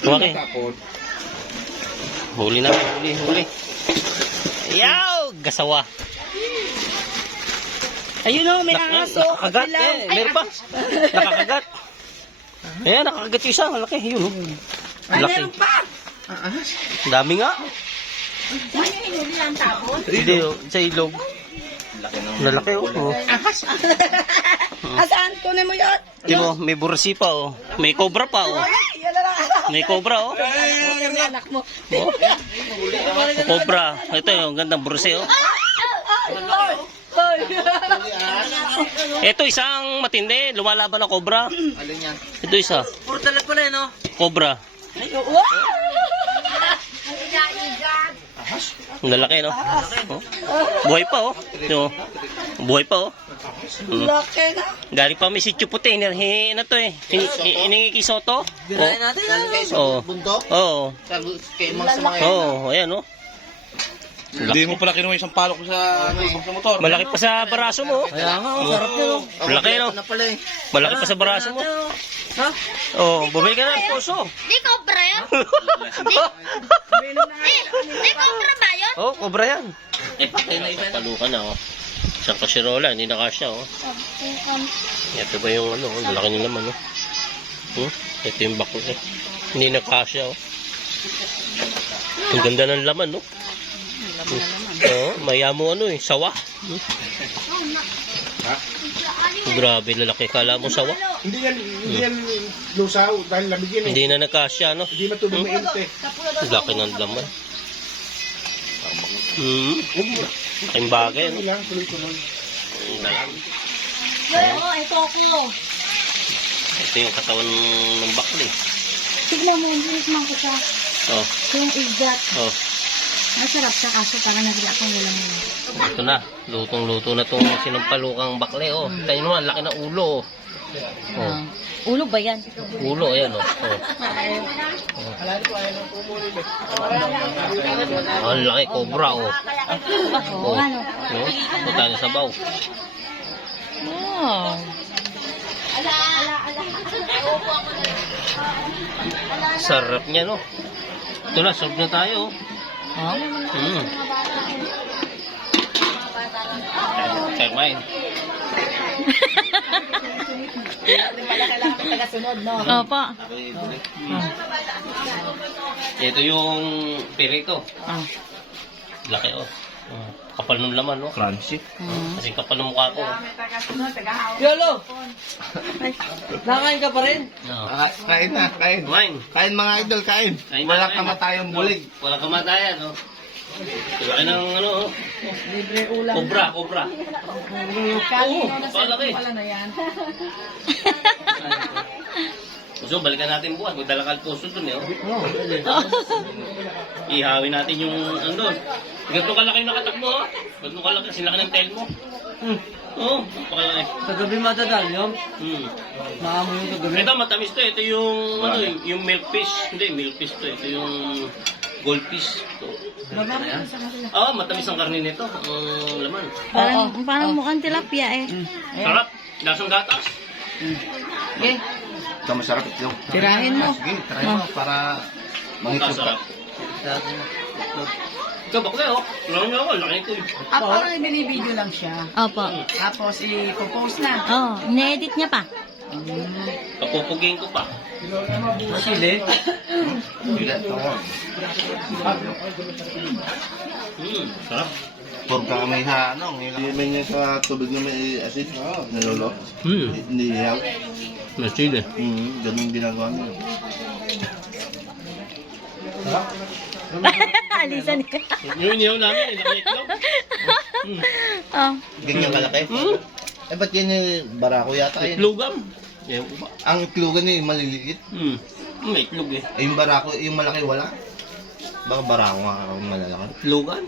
Okay. Huli na, huli. Ayaw! Gasawa. Ayun o, may aso. Nakakagat. Meron pa. Nakakagat. Ayan, nakakagat yung isa. Malaki. Yun o. Malaki. Meron pa. Dami nga. Saan yung hinuli ang tapon? Hindi o. Sa ilog. Lalaki o. Asaan? Kunin mo yun. Di mo, may bursi pa o. May cobra pa o. Yan na lang. May cobra o. Yung anak mo. Cobra. Ito yung gandang bursi o. Ito isang matindi. Lumalaban na cobra. Alin yan? Ito isa. Puro talag pala yun, no? Cobra. Ang lalaki, no? Oh. Buhay pa, oh. No. Buhay pa, oh. Laki na. Galing pa may sityo puti. Hinihingi na to, eh. Hiningi kay Soto. Birahin natin, Oh. bundok? Oo. Kay mga sa mga Oo, ayan, oh. Hindi mo pala kinuha isang palok sa motor. Malaki pa sa baraso mo, oh. Kaya nga, sarap yun, no? Malaki, no? Na pala, eh. Malaki pa sa baraso mo. Ha? Oh, bumili ka na ng puso. Di cobra yan? Di cobra ba yun? Oh, cobra yan. Palukan na, oh. Isang kasirola, hindi na kasya, oh. Ito ba yung ano, oh, malaki nila naman, oh. Ito yung bako, eh. Hindi na kasya, oh. Ang ganda ng laman, no? Oo, mayamo ano, eh, sawa. Grabe, lalaki. Kala mo sawa? Hindi yan lusaw dahil lamig yun eh. Hindi na nakasya, no? Hindi matubig mainit eh. Laki ng laman. Laking bagay, no? Lang, tuloy-tuloy. Ito ako. Ito yung katawan ng bakli. Tignan mo, hinikman ko siya. Oh, Yung igat. oh. Masarap siya kaso parang nagla akong wala mo. Ito na. Lutong-luto na itong sinampalukang bakli, oh. Tayo naman, laki ng ulo, oh. Oh. Ulo ba yan? Ulo, ayan, oh. Oh. Oh. Ang laki, cobra, oh. Oh. No? Ito tayo sa baw. Wow. Sarap niya, no? Ito na, serve na tayo, oh. Check mine. Opo. Ito yung pirito. Laki, oh. Kapal ng laman, no? Crunchy. Kasi kapal ng mukha ko. Yolo! Nakain ka pa rin? No. Kain na, kain. Kumain. Kain mga idol, kain. Kain na, Wala kain. kamatayang bulig. Walang kamatayan, no? Laki ng ano, oh. Libre ulam. Cobra. Oo, palaki. So, balikan natin bukas. Magdala ka puso dun, eh. Oh. Ihawin natin yung ano. Ganito kalaki yung nakatakbo, oh. Ganito kalaki. Sinlaki ng tail mo. Oo, napakalaki. Kagabi matadal, yun? Maamoy yung kagabi. Ito, matamis to. Ito yung, ano, yung milk fish. Hindi, milk fish to. Ito yung goldfish. Oo, matamis ang karne nito. Ang laman. Parang mukhang tilapia eh. Sarap. Lasang gatas. Ito masarap ito. Tirahin mo. Sige, try mo para mangitlog ka. Sarap. Ikaw, bakla, oh. Lang nga ako. Laki ko. Parang binibideo lang siya. Opo. Tapos i-post na. Oh, ine-edit niya pa. Papupugin ko pa. Masili. Wala ito. Sarap. Pagka may ano, may niya sa tubig na may asin. Nalolo. Hindi hiyaw. Nasili. Ganun ginagawa niya. Alisan niya. Yun yung namin. Laki itlog. Oh. Ganyan kalaki. Eh, ba't yan yung barako yata yun? Itlogam. Yan ko ba? Ang itlogan niya yung maliliit. May itlog, eh. Eh, yung barako, yung malaki wala. Baka barako nga ang malalaki. Itlogan.